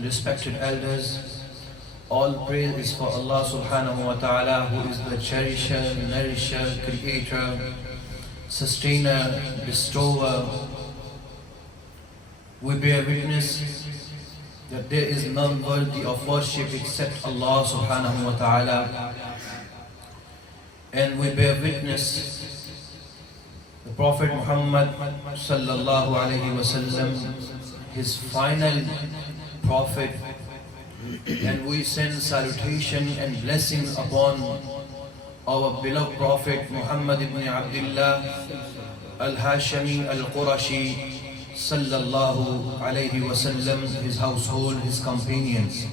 respected elders, all praise is for Allah subhanahu wa ta'ala, who is the cherisher, nourisher, creator, sustainer, bestower. We bear witness that there is none worthy of worship except Allah subhanahu wa ta'ala. And we bear witness the Prophet Muhammad sallallahu alayhi wasallam, his final prophet, and we send salutation and blessings upon our beloved Prophet Muhammad ibn Abdullah al-Hashami al-Qurashi sallallahu alayhi wasallam, his household, his companions.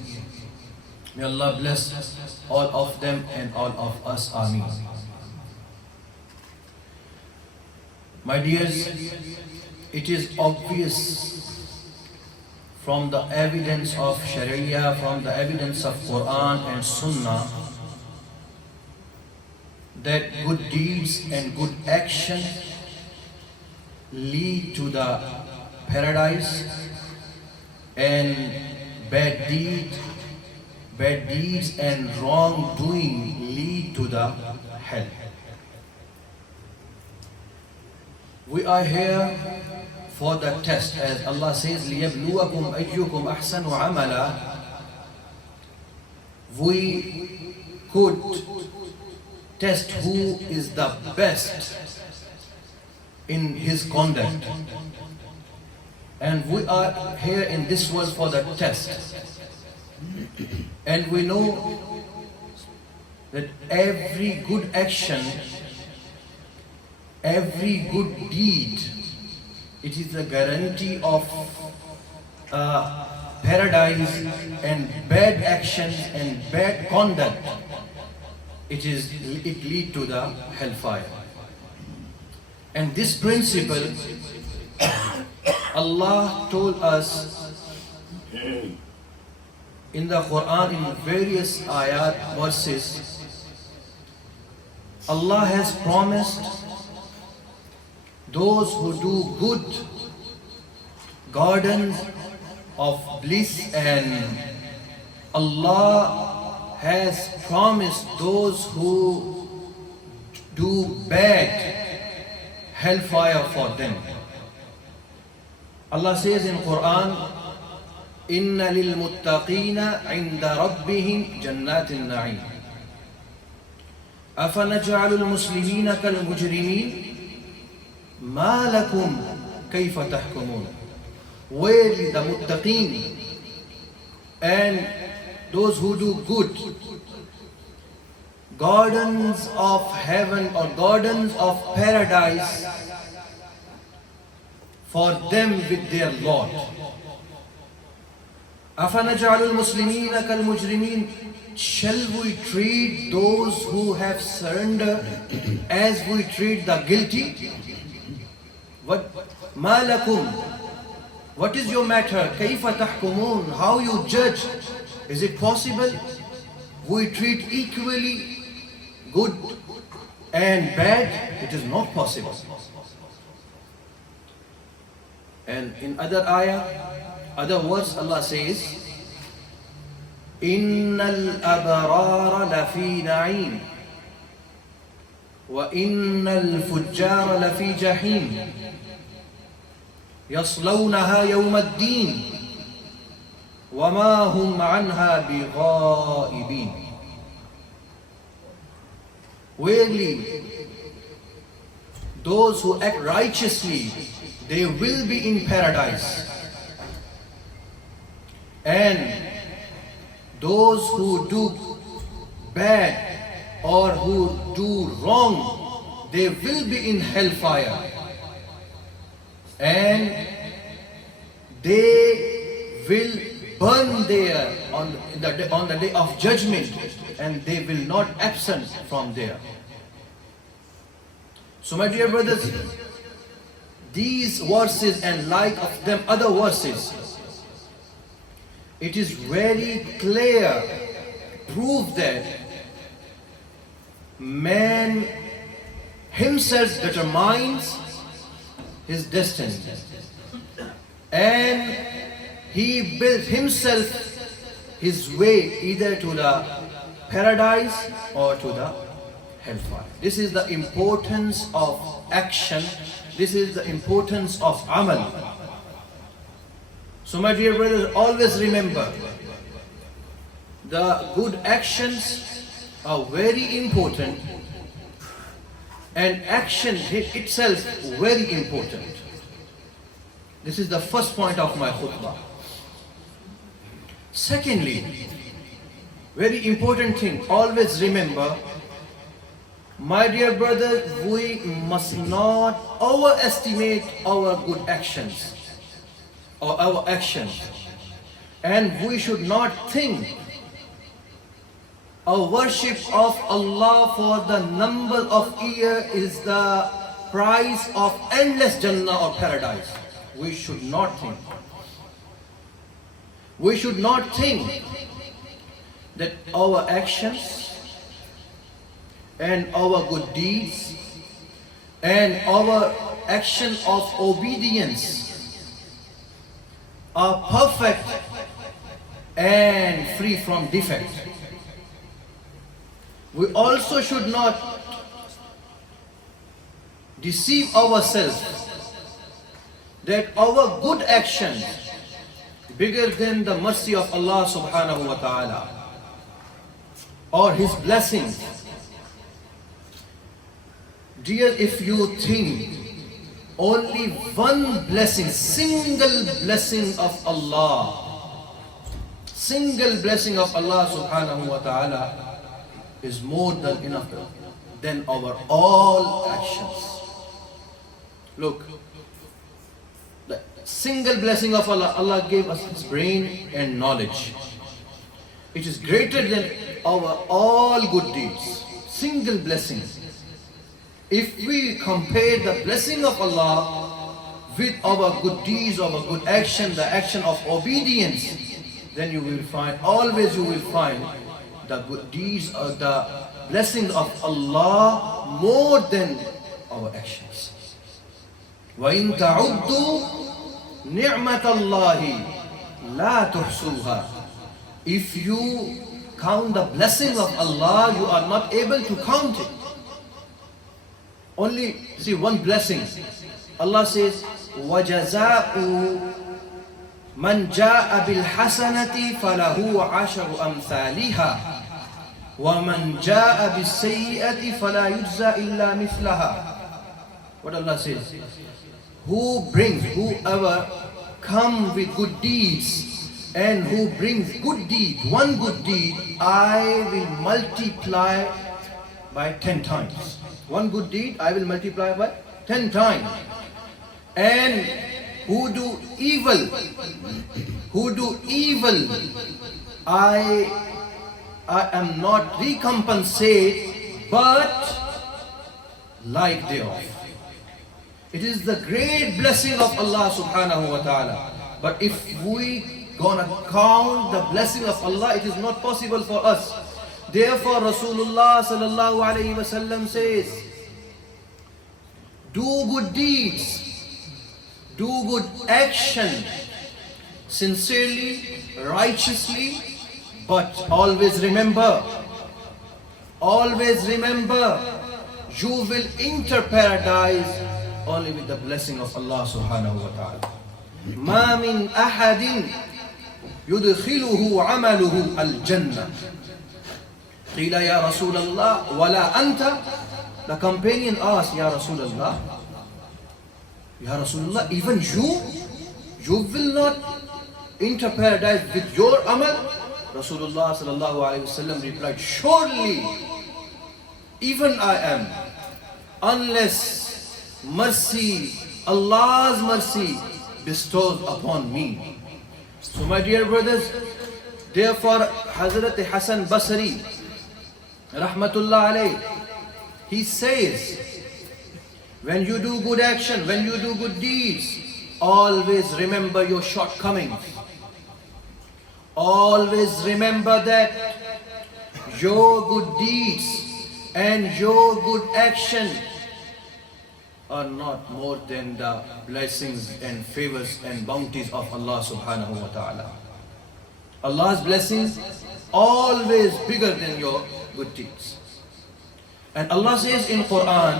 May Allah bless all of them and all of us. Ameen. My dears, it is obvious from the evidence of Sharia, from the evidence of Quran and Sunnah, that good deeds and good action lead to the paradise, and bad deeds and wrongdoing lead to the hell. We are here for the test, as Allah says, لِيَبْلُوَكُمْ أَيُّكُمْ أَحْسَنُ عَمَلًا. We could test who is the best in his conduct. And we are here in this world for the test. And we know that every good action, every good deed, it is a guarantee of paradise, and bad actions and bad conduct, it lead to the hellfire. And this principle Allah told us in the Quran in various ayat, verses. Allah has promised those who do good gardens of bliss, and Allah has promised those who do bad hellfire for them. Allah says in Quran, Inna lil muttaqina inda rabbihim jannatin na'im. أفنجعل المسلمين كالمجرمين ما لكم كيف تحكمون. Where the muttaqeen and those who do good, gardens of heaven or gardens of paradise for them with their Lord. أفنجعل المسلمين كالمجرمين. Shall we treat those who have surrendered as we treat the guilty? What? ما لكم? What is your matter? كيف تحكمون? How you judge? Is it possible? We treat equally good and bad? It is not possible. And in other ayah, other words, Allah says, إن الأبرار لفي نعيم وإن الفجار لفي جحيم يصلونها يوم الدين وما هم عنها بغائبين. Verily, those who act righteously, they will be in paradise, and those who do bad or who do wrong, they will be in hellfire, and they will burn there on the day of judgment, and they will not absent from there. So my dear brothers, these verses and like of them other verses, it is very clear proof that man himself determines his destiny, and he built himself his way either to the paradise or to the hellfire. This is the importance of action. This is the importance of amal. So my dear brothers, always remember, the good actions are very important, and action itself very important. This is the first point of my khutbah. Secondly, very important thing, always remember, my dear brother, we must not overestimate our good actions or our actions. And we should not think our worship of Allah for the number of years is the price of endless Jannah or paradise. We should not think. We should not think that our actions and our good deeds and our action of obedience are perfect and free from defect. We also should not deceive ourselves that our good actions bigger than the mercy of Allah subhanahu wa ta'ala or His blessings. Dear, if you think only one blessing, single blessing of Allah, single blessing of Allah subhanahu wa ta'ala is more than enough than our all actions. Look, the single blessing of Allah, Allah gave us His brain and knowledge. It is greater than our all good deeds. Single blessing. If we compare the blessing of Allah with our good deeds, our good action, the action of obedience, then you will find, always you will find the good deeds or the blessing of Allah more than our actions. وَإِن تَعُدُّوا نِعْمَةَ اللَّهِ لَا تُحْصُوهَا. If you count the blessing of Allah, you are not able to count it. Only see one blessing. Allah says, وَجَزَاءُ مَنْ جَاءَ بِالْحَسَنَةِ فَلَهُ عَشَرُ أَمْثَالِهَا وَمَنْ جَاءَ بِالسَّيِّئَةِ فَلَا يُجْزَى إِلَّا مِثْلَهَا. What Allah says? Whoever come with good deeds and who brings good deed, one good deed, I will multiply by 10 times. One good deed, I will multiply by 10 times. And who do evil, I am not recompensate, but like thereof. It is the great blessing of Allah subhanahu wa ta'ala. But if we gonna count the blessing of Allah, it is not possible for us. Therefore, Rasulullah sallallahu alayhi wa sallam says, do good deeds, do good action, sincerely, righteously, but always remember, you will enter paradise only with the blessing of Allah subhanahu wa ta'ala. مَا مِنْ أَحَدٍ يُدْخِلُهُ عَمَلُهُ الْجَنَّةِ قِيلَ يَا رَسُولَ اللَّهِ وَلَا أَنْتَ. The companion asked, Ya Rasulullah, even you will not enter paradise with your amal? Rasulullah sallallahu alayhi wasallam replied, surely, even I am, unless mercy, Allah's mercy bestows upon me. So my dear brothers, therefore Hazrat Hasan Basri, rahmatullah alayh, he says, when you do good action, when you do good deeds, always remember your shortcomings. Always remember that your good deeds and your good action are not more than the blessings and favors and bounties of Allah subhanahu wa ta'ala. Allah's blessings always bigger than your good deeds. And Allah says in Quran,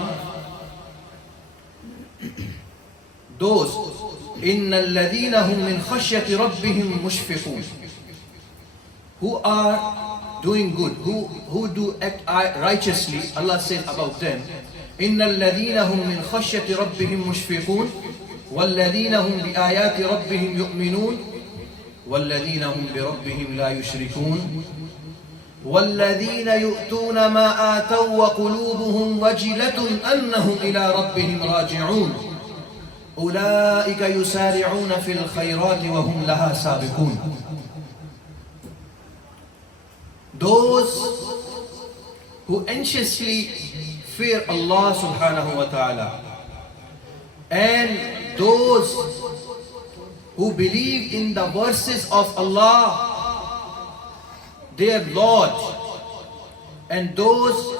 those إِنَّ الَّذِينَ هُمْ مِنْ خَشْيَةِ رَبِّهِمْ مُشْفِقُونَ, who are doing good, who do act righteously, Allah says about them, إِنَّ الَّذِينَ هُمْ مِنْ خَشْيَةِ رَبِّهِمْ مُشْفِقُونَ وَالَّذِينَ هُمْ بِآيَاتِ رَبِّهِمْ يُؤْمِنُونَ وَالَّذِينَ هُمْ بِرَبِّهِمْ لَا يُشْرِكُونَ وَالَّذِينَ يُؤْتُونَ مَا آتَوْا وَقُلُوبُهُمْ وَجِلَةٌ أَنَّهُمْ إِلَى رَبِّهِمْ راجعون أُولَئِكَ يُسَارِعُونَ فِي الْخَيْرَاتِ وَهُمْ لَهَا سَابِقُونَ. Those who anxiously fear Allah subhanahu wa ta'ala, and those who believe in the verses of Allah, their Lord, and those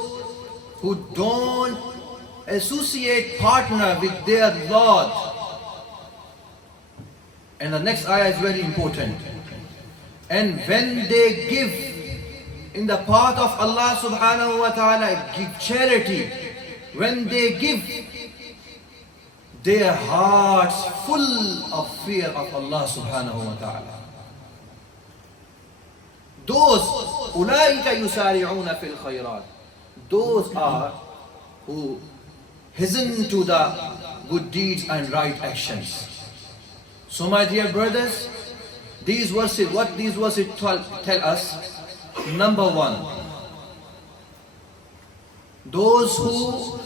who don't associate partner with their Lord. And the next ayah is very important. And when they give in the path of Allah subhanahu wa ta'ala, give charity, when they give, their hearts full of fear of Allah subhanahu wa ta'ala. Those أُولَٰئِكَ يُسَارِعُونَ فِي الْخَيْرَاتِ, those are who hasten to the good deeds and right actions. So my dear brothers, these verses, what these verses tell us? Number one, those who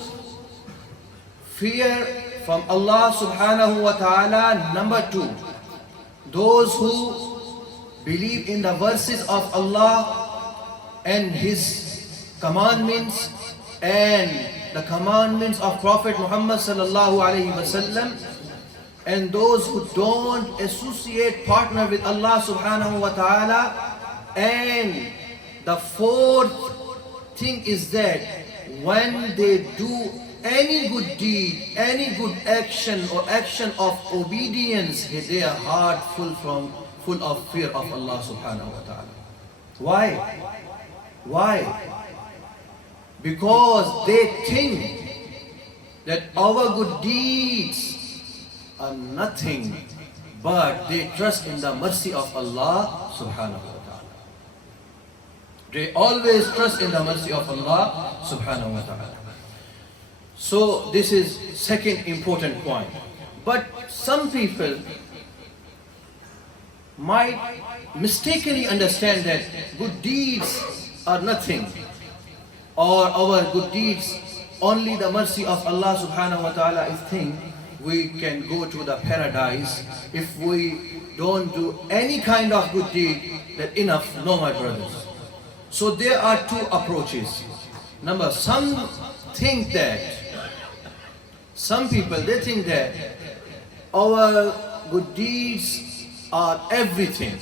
fear from Allah subhanahu wa ta'ala. Number two, those who believe in the verses of Allah and His commandments and the commandments of Prophet Muhammad sallallahu alaihi wasallam, and those who don't associate partner with Allah subhanahu wa ta'ala. And the fourth thing is that when they do any good deed, any good action or action of obedience, their heart full of fear of Allah subhanahu wa ta'ala. Why? Why? Because they think that our good deeds are nothing, but they trust in the mercy of Allah subhanahu wa ta'ala. They always trust in the mercy of Allah subhanahu wa ta'ala. So this is second important point. But some people might mistakenly understand that good deeds are nothing, or our good deeds only the mercy of Allah subhanahu wa ta'ala is thing. We can go to the paradise if we don't do any kind of good deed. That enough? No, my brothers. So there are two approaches. Number, some people they think that our good deeds are everything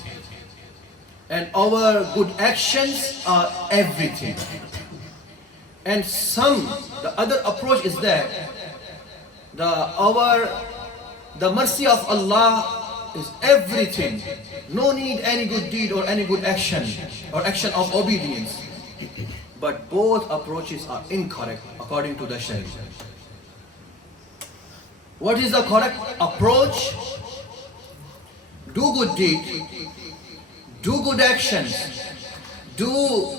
and our good actions are everything. And the other approach is that the mercy of Allah is everything. No need any good deed or any good action or action of obedience. But both approaches are incorrect according to the Sharia. What is the correct approach? Do good deed, do good actions, do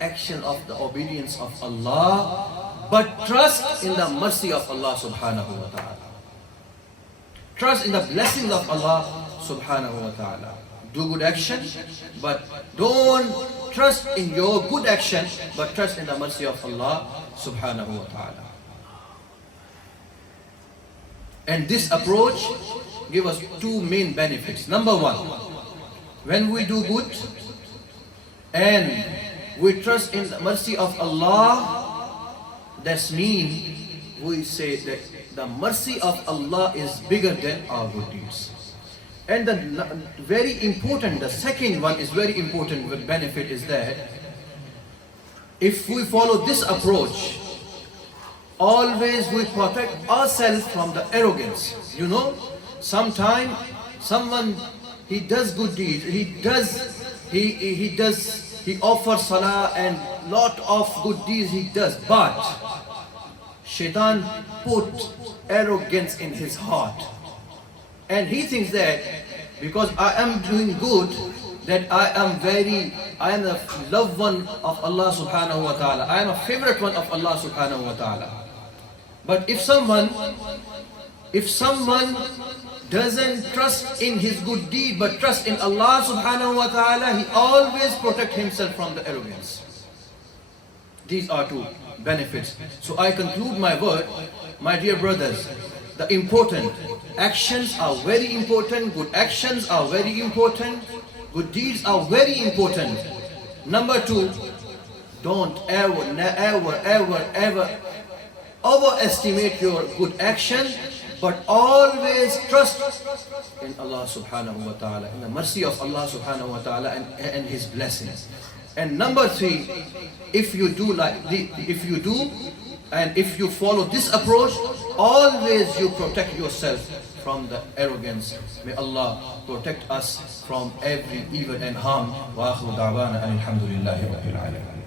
action of the obedience of Allah, but trust in the mercy of Allah subhanahu wa ta'ala. Trust in the blessings of Allah subhanahu wa ta'ala. Do good action, but don't trust in your good action, but trust in the mercy of Allah subhanahu wa ta'ala. And this approach gives us two main benefits. Number one, when we do good and we trust in the mercy of Allah, that means we say that the mercy of Allah is bigger than our good deeds. And the second one is very important benefit is that if we follow this approach, always we protect ourselves from the arrogance. You know, sometimes someone, he does good deeds, he offers salah and lot of good deeds he does, but Shaitan put arrogance in his heart. And he thinks that because I am doing good, that I am the loved one of Allah subhanahu wa ta'ala. I am a favorite one of Allah subhanahu wa ta'ala. But if someone doesn't trust in his good deed, but trust in Allah subhanahu wa ta'ala, he always protect himself from the arrogance. These are two benefits. So I conclude my word, my dear brothers, the important actions are very important, good actions are very important, good deeds are very important. Number two, don't ever overestimate your good action, but always trust in Allah subhanahu wa ta'ala, in the mercy of Allah subhanahu wa ta'ala and His blessings. And number three, if you do and if you follow this approach, always you protect yourself from the arrogance. May Allah protect us from every evil and harm. Wa akhiru da'wana alhamdulillahi rabbil alamin.